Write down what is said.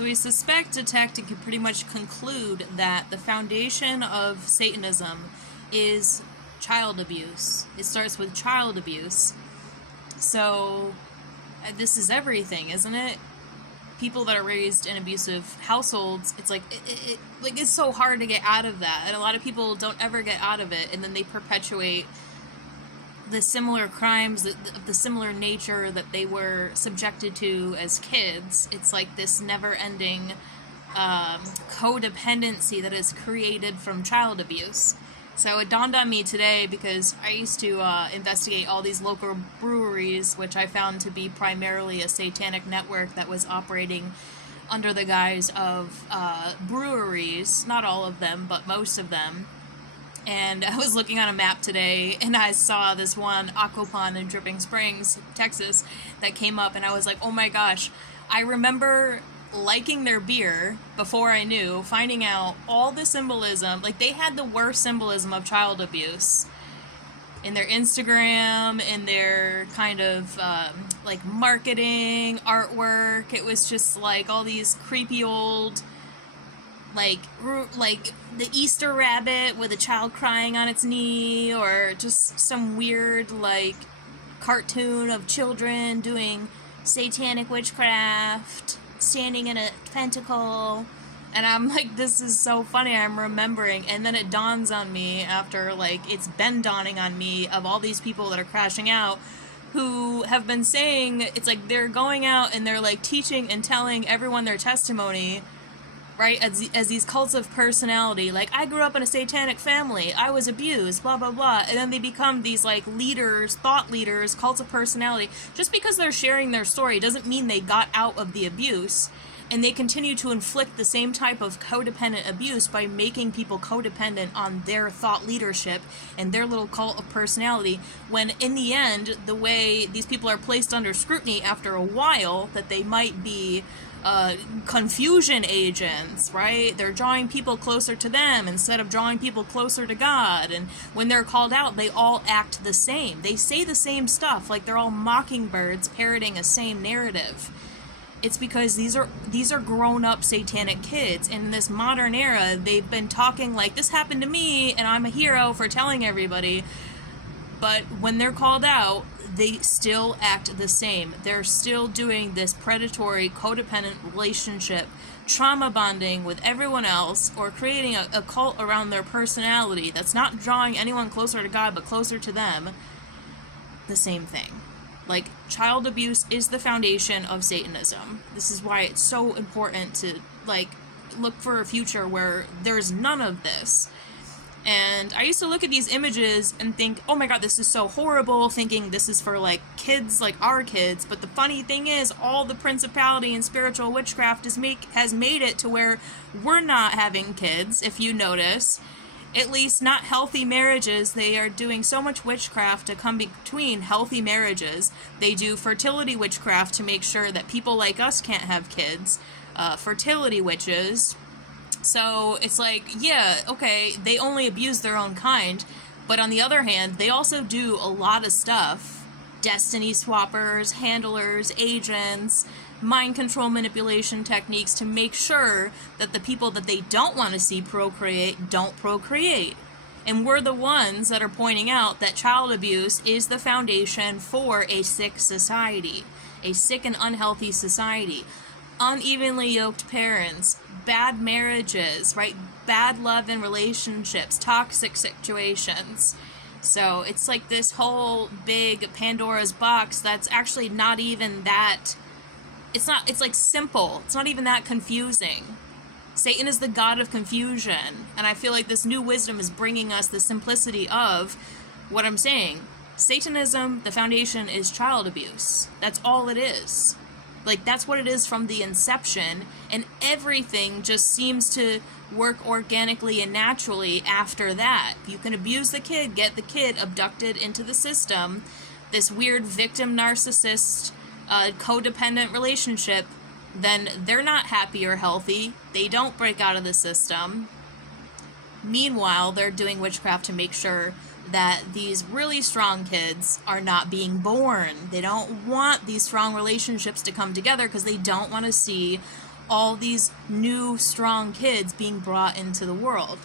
So we suspect, detect, and can pretty much conclude that the foundation of Satanism is child abuse. It starts with child abuse. So this is everything, isn't it? People that are raised in abusive households, it's like it's so hard to get out of that, and a lot of people don't ever get out of it, and then they perpetuate the similar crimes, the similar nature that they were subjected to as kids. It's like this never-ending codependency that is created from child abuse. So it dawned on me today, because I used to investigate all these local breweries, which I found to be primarily a satanic network that was operating under the guise of breweries. Not all of them, but most of them. And I was looking on a map today, and I saw this one, Aquapon in Dripping Springs, Texas, that came up, and I was like, oh my gosh. I remember liking their beer before I knew, finding out all the symbolism. Like, they had the worst symbolism of child abuse in their Instagram, in their kind of like marketing, artwork. It was just like all these creepy old like the Easter rabbit with a child crying on its knee, or just some weird like cartoon of children doing satanic witchcraft, standing in a pentacle. And I'm like, this is so funny. I'm remembering, and then it dawns on me after, like, it's been dawning on me, of all these people that are crashing out who have been saying, it's like they're going out and they're like teaching and telling everyone their testimony, right, as these cults of personality. Like, I grew up in a satanic family, I was abused, blah blah blah. And then they become these like leaders, thought leaders, cults of personality. Just because they're sharing their story doesn't mean they got out of the abuse. And they continue to inflict the same type of codependent abuse by making people codependent on their thought leadership and their little cult of personality, when in the end, the way these people are placed under scrutiny after a while, that they might be confusion agents, right? They're drawing people closer to them instead of drawing people closer to God. And when they're called out, they all act the same. They say the same stuff, like they're all mockingbirds parroting a same narrative. It's because these are grown-up satanic kids. And in this modern era, they've been talking like, this happened to me and I'm a hero for telling everybody. But when they're called out, they still act the same. They're still doing this predatory, codependent relationship, trauma bonding with everyone else, or creating a cult around their personality that's not drawing anyone closer to God, but closer to them. The same thing. Like, child abuse is the foundation of Satanism. This is why it's so important to, like, look for a future where there's none of this. And I used to look at these images and think, oh my god, this is so horrible, thinking this is for, like, kids, like our kids. But the funny thing is, all the principality and spiritual witchcraft has made it to where we're not having kids, if you notice. At least not healthy marriages. They are doing so much witchcraft to come between healthy marriages. They do fertility witchcraft to make sure that people like us can't have kids. Fertility witches. So it's like, yeah, okay, they only abuse their own kind, but on the other hand, they also do a lot of stuff. Destiny swappers, handlers, agents, mind control manipulation techniques to make sure that the people that they don't want to see procreate don't procreate. And we're the ones that are pointing out that child abuse is the foundation for a sick society, a sick and unhealthy society. Unevenly yoked parents, bad marriages, right? Bad love in relationships, toxic situations. So it's like this whole big Pandora's box that's actually not even that. It's like simple. It's not even that confusing. Satan is the god of confusion, and I feel like this new wisdom is bringing us the simplicity of what I'm saying. Satanism, the foundation, is child abuse. That's all it is. Like, that's what it is from the inception, and everything just seems to work organically and naturally after that. You can abuse the kid, get the kid abducted into the system, this weird victim narcissist codependent relationship, then they're not happy or healthy. They don't break out of the system. Meanwhile, they're doing witchcraft to make sure that these really strong kids are not being born. They don't want these strong relationships to come together because they don't want to see all these new strong kids being brought into the world.